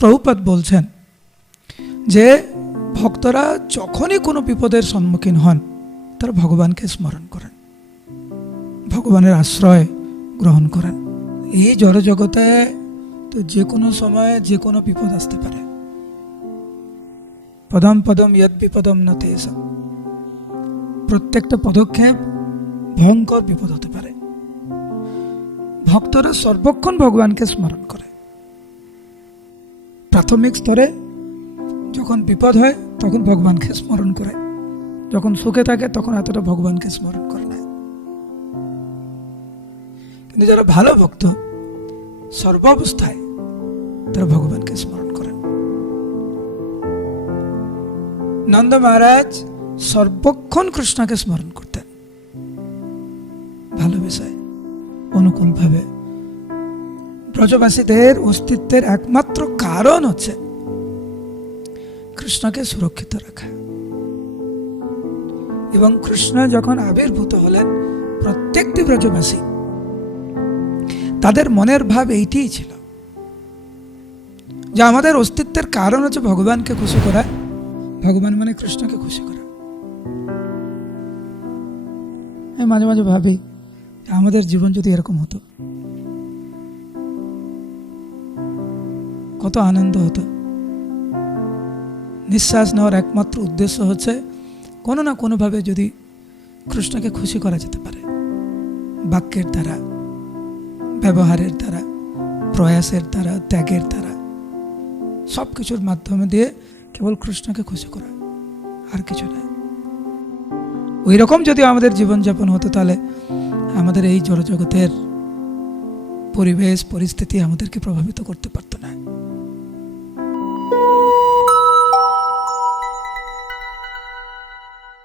প্রভুপাদ বলছেন যে ভক্তরা যখনই কোনো বিপদের সম্মুখীন হন তারা ভগবানকে স্মরণ করেন, ভগবানের আশ্রয় গ্রহণ করেন। এই জড়জগতে তো যে কোনো সময়ে যে কোনো বিপদ আসতে পারে। পদম পদম ইয়দ বিপদম ন তেষাম, প্রত্যেকটা পদক্ষেপ ভয়ঙ্কর বিপদ হতে পারে। ভক্তরা সর্বক্ষণ ভগবানকে স্মরণ করে। প্রাথমিক স্তরে যখন বিপদ হয় তখন ভগবানকে স্মরণ করে, যখন সুখে থাকে তখন এতটা ভগবানকে স্মরণ করে না। কিন্তু যারা ভালো ভক্ত সর্বাবস্থায় তারা ভগবানকে স্মরণ করেন। নন্দ মহারাজ সর্বক্ষণ কৃষ্ণকে স্মরণ করতেন, ভালোবেসে অনুকূল ভাবে। ব্রজবাসীদের অস্তিত্বের একমাত্র কারণ হচ্ছে কৃষ্ণকে সুরক্ষিত রাখা। এবং কৃষ্ণ যখন আবির্ভূত হলেন প্রত্যেকটি ব্রজবাসী তাদের মনের ভাব এইটিই ছিল যে আমাদের অস্তিত্বের কারণ হচ্ছে ভগবানকে খুশি করা, ভগবান মানে কৃষ্ণকে খুশি করা। আমি মাঝে মাঝে ভাবি আমাদের জীবন যদি এরকম হতো কত আনন্দ হতো। নিঃশ্বাস নেওয়ার একমাত্র উদ্দেশ্য হচ্ছে কোনো না কোনোভাবে যদি কৃষ্ণকে খুশি করা যেতে পারে, বাক্যের দ্বারা, ব্যবহারের দ্বারা, প্রয়াসের দ্বারা, ত্যাগের দ্বারা, সব কিছুর মাধ্যমে দিয়ে কেবল কৃষ্ণকে খুশি করা, আর কিছু নয়। ওই রকম যদি আমাদের জীবনযাপন হতো তাহলে আমাদের এই জড়জগতের পরিবেশ পরিস্থিতি আমাদেরকে প্রভাবিত করতে পারতো না।